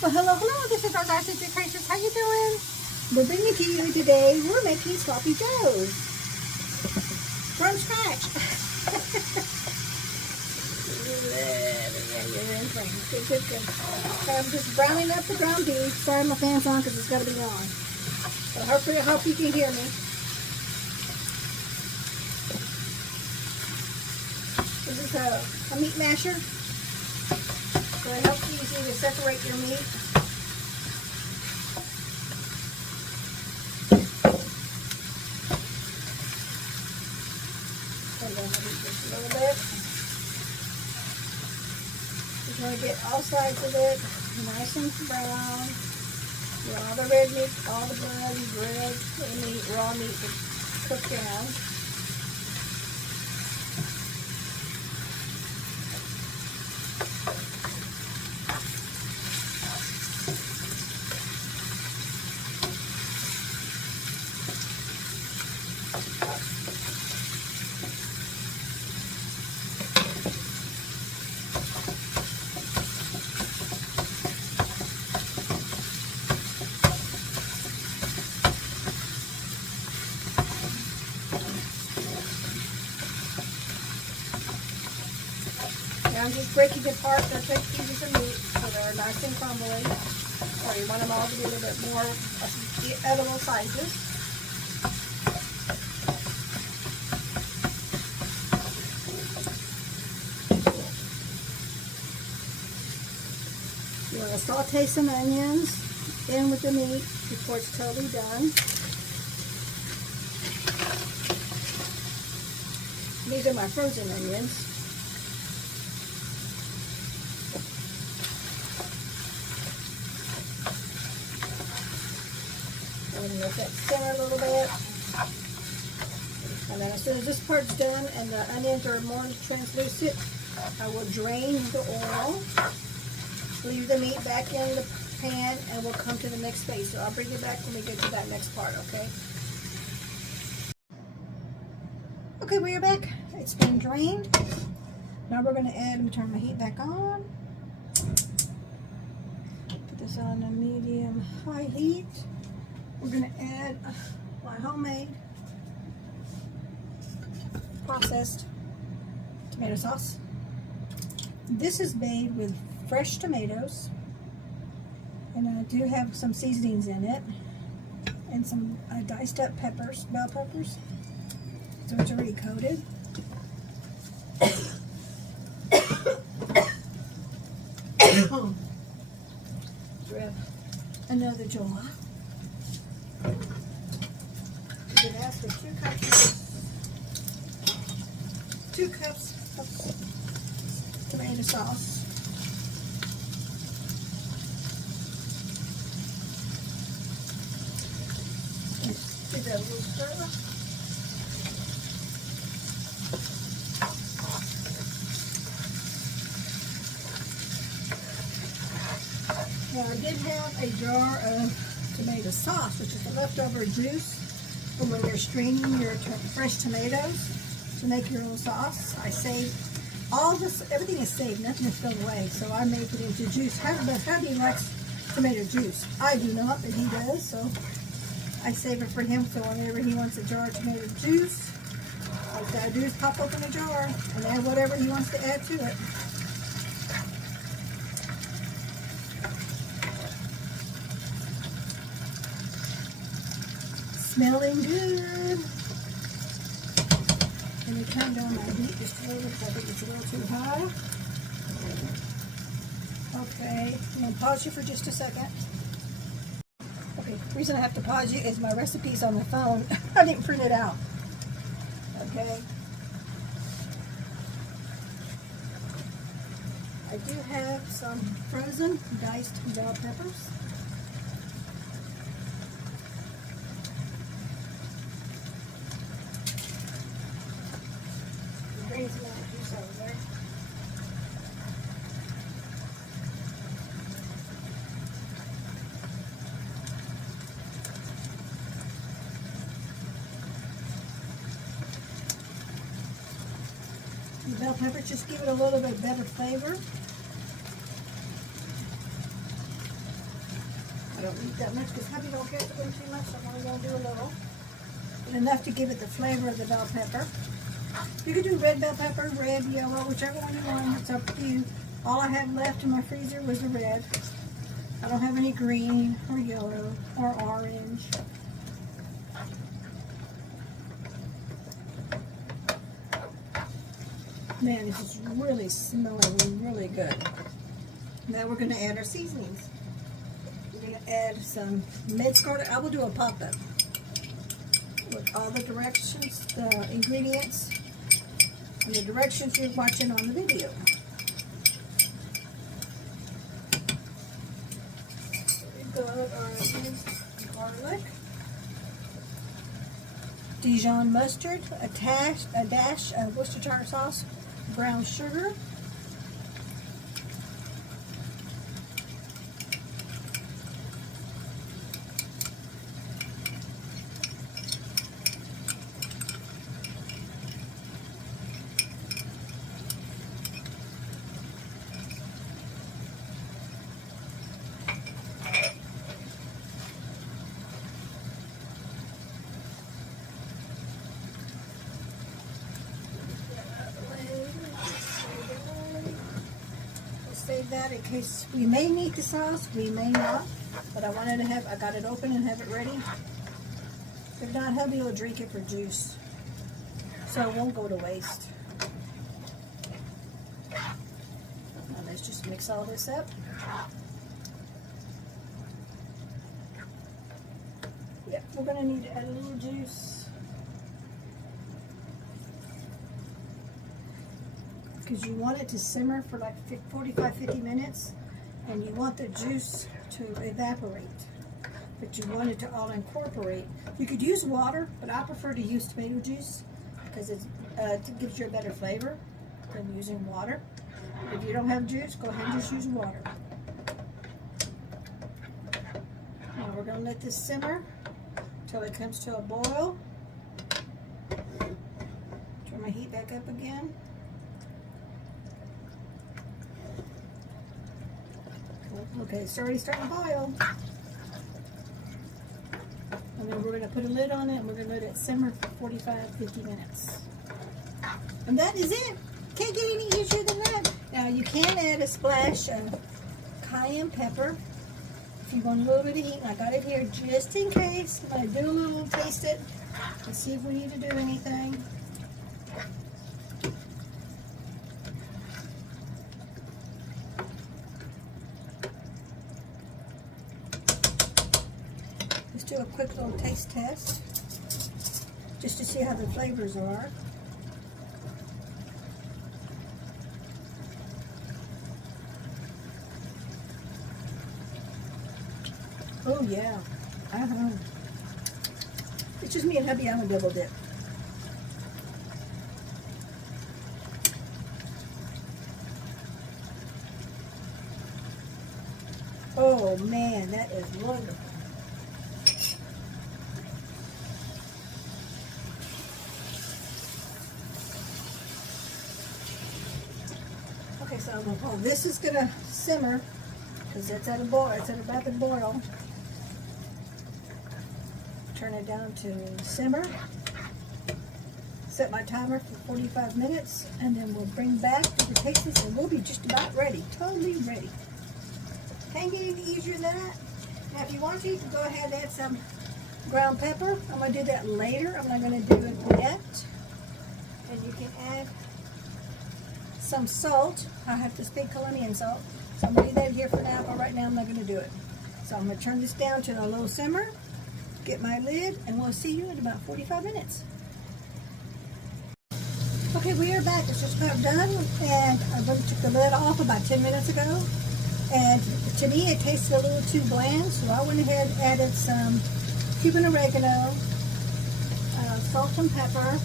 Well, hello, this is our rcgkreations. How you doing? We're bringing to you today, we're making sloppy joes from scratch. Good. I'm just browning up the ground beef. Sorry my fan's on because it's got to be on. So I hope you can hear me. This is a meat masher. So it helps you easy to separate your meat. And then I'll eat just a little bit. Just want to get all sides of it nice and brown. You want all the red meat, all the blood, red meat, raw meat to cook down. Now I'm just breaking apart the big pieces of meat so they're nice and crumbly. Or you want them all to be a little bit more edible sizes. You want to saute some onions in with the meat before it's totally done. These are my frozen onions. And let that simmer a little bit. And then as soon as this part's done and the onions are more translucent, I will drain the oil, leave the meat back in the pan, and we'll come to the next phase. So I'll bring it back when we get to that next part, okay? Okay, we are back. It's been drained. Now we're going to add, let me turn my heat back on. Put this on a medium-high heat. We're going to add my homemade processed tomato sauce. This is made with fresh tomatoes, and I do have some seasonings in it, and some diced up peppers, bell peppers, so it's already coated. Grab another jar. You can ask for 2 cups of tomato sauce. Give that a little stir. Now I did have a jar of tomato sauce, which is the leftover juice from when you're straining your fresh tomatoes to make your own sauce. I saved all this, everything is saved, nothing is thrown away. So I make it into juice. Hubby likes tomato juice. I do not, but he does, so I save it for him. So whenever he wants a jar of tomato juice, all he's got to do is pop open a jar and add whatever he wants to add to it. Smelling good. Let me turn down my heat just a little bit because I think it's a little too high. Okay, I'm going to pause you for just a second. Okay, the reason I have to pause you is my recipe's on the phone. I didn't print it out. Okay. I do have some frozen diced bell peppers. Drain some of that juice over there. The bell peppers just give it a little bit better flavor. don't need that much because hubby don't care to put too much. So I'm only going to do a little. And enough to give it the flavor of the bell pepper. You could do red bell pepper, red, yellow, whichever one you want. It's up to you. All I have left in my freezer was the red. I don't have any green or yellow or orange. Man, this is really smelling really good. Now we're going to add our seasonings. We're going to add some minced garlic. I will do a pop-up with all the directions, the ingredients, and the directions you're watching on the video. We've got our minced garlic, Dijon mustard, a dash of Worcestershire sauce, brown sugar, save that in case we may need the sauce, we may not, but I wanted to have, I got it open and have it ready. If not, hubby will drink it for juice, so it won't go to waste. Now let's just mix all this up. Yeah, we're gonna need to add a little juice. Because you want it to simmer for like 45-50 minutes, and you want the juice to evaporate, but you want it to all incorporate. You could use water, but I prefer to use tomato juice because it gives you a better flavor than using water. If you don't have juice, go ahead and just use water. Now we're going to let this simmer until it comes to a boil. Turn my heat back up again. Okay, it's already starting to boil. And then we're going to put a lid on it and we're going to let it simmer for 45-50 minutes. And that is it. Can't get any easier than that. Now you can add a splash of cayenne pepper if you want a little bit of heat. I got it here just in case. I'm going to do a little, taste it, and see if we need to do anything. Do a quick little taste test just to see how the flavors are. Oh yeah, it's just me and hubby on a double dip. Oh man, that is wonderful. Okay, so this is gonna simmer because it's at a boil. It's at a rapid boil. Turn it down to simmer. Set my timer for 45 minutes, and then we'll bring back to the taste this, and we'll be just about ready. Totally ready. Can't get any easier than that. Now, if you want to, you can go ahead and add some ground pepper. I'm gonna do that later. I'm not gonna do it yet. And you can add some salt. I have to speak Colombian salt, so I'm going to leave that here for now, but right now I'm not going to do it. So I'm going to turn this down to a low simmer, get my lid, and we'll see you in about 45 minutes. Okay, we are back. It's just about done, and I took the lid off about 10 minutes ago, and to me it tasted a little too bland, so I went ahead and added some Cuban oregano, salt and pepper,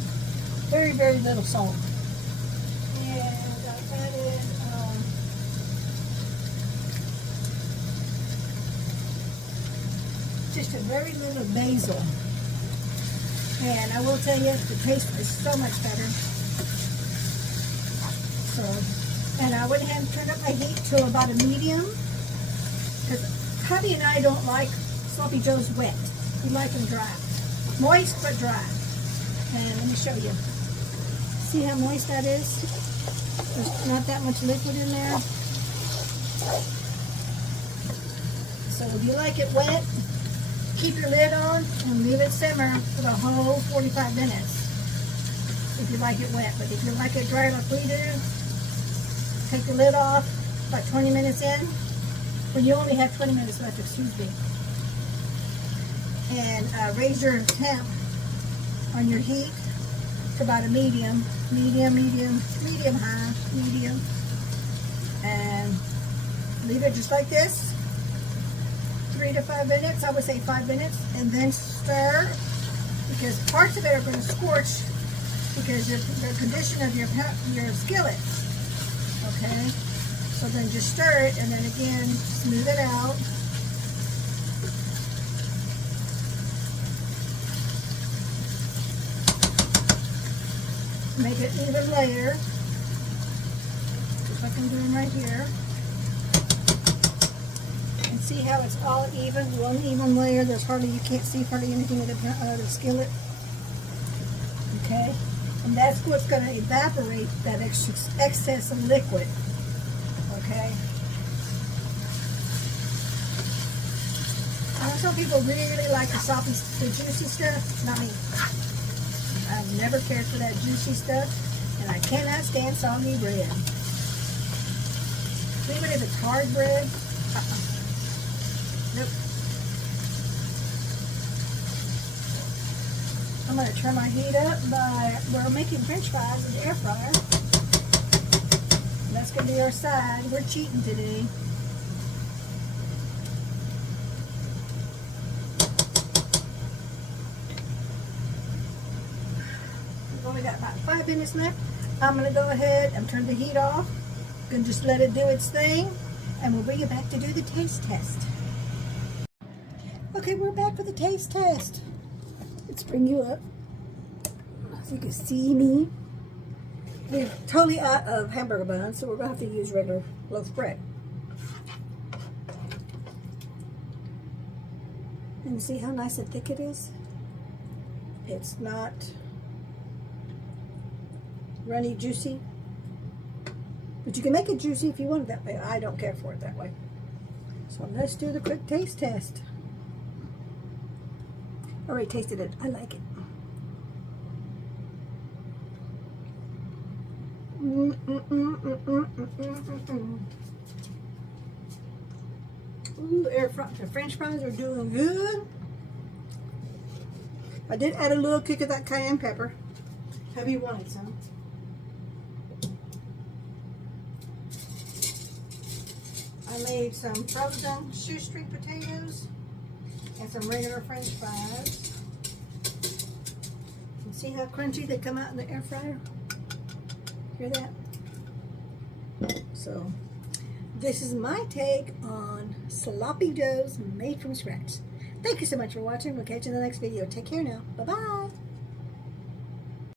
very, very little salt. And I added just a very little basil. And I will tell you, the taste is so much better. So, and I went ahead and turned up my heat to about a medium, because Hubby and I don't like sloppy joes wet. We like them dry. Moist but dry. And let me show you. See how moist that is? There's not that much liquid in there. So if you like it wet, keep your lid on and leave it simmer for the whole 45 minutes. If you like it wet. But if you like it dry like we do, take the lid off about 20 minutes in. Well, you only have 20 minutes left, excuse me. And raise your temp on your heat to about a medium high, medium. And leave it just like this. 3 to 5 minutes, I would say 5 minutes, and then stir, because parts of it are going to scorch because of the condition of your skillet. Okay, so then just stir it, and then again smooth it out. Make it even layer, just like I'm doing right here. And see how it's all even, one even layer. There's hardly, you can't see hardly anything of the skillet. Okay, and that's what's going to evaporate that excess of liquid. Okay. I know some people really like the juicy stuff. Not me. I've never cared for that juicy stuff, and I cannot stand soggy bread. Even if it's hard bread, nope. I'm going to turn my heat up by, we're making french fries in the air fryer. That's going to be our side. We're cheating today. We've only got about 5 minutes left. I'm going to go ahead and turn the heat off. Going to just let it do its thing, and we'll bring it back to do the taste test. Okay, we're back for the taste test. Let's bring you up so you can see me. We're totally out of hamburger buns, so we're going to have to use regular loaf bread. And see how nice and thick it is? It's not runny, juicy. But you can make it juicy if you want it that way. I don't care for it that way. So let's do the quick taste test. I already tasted it. I like it. Ooh, the french fries are doing good. I did add a little kick of that cayenne pepper. Have you wanted some? I made some frozen shoestring potatoes and some regular french fries. And see how crunchy they come out in the air fryer? Hear that? So, this is my take on sloppy joes made from scratch. Thank you so much for watching. We'll catch you in the next video. Take care now. Bye-bye.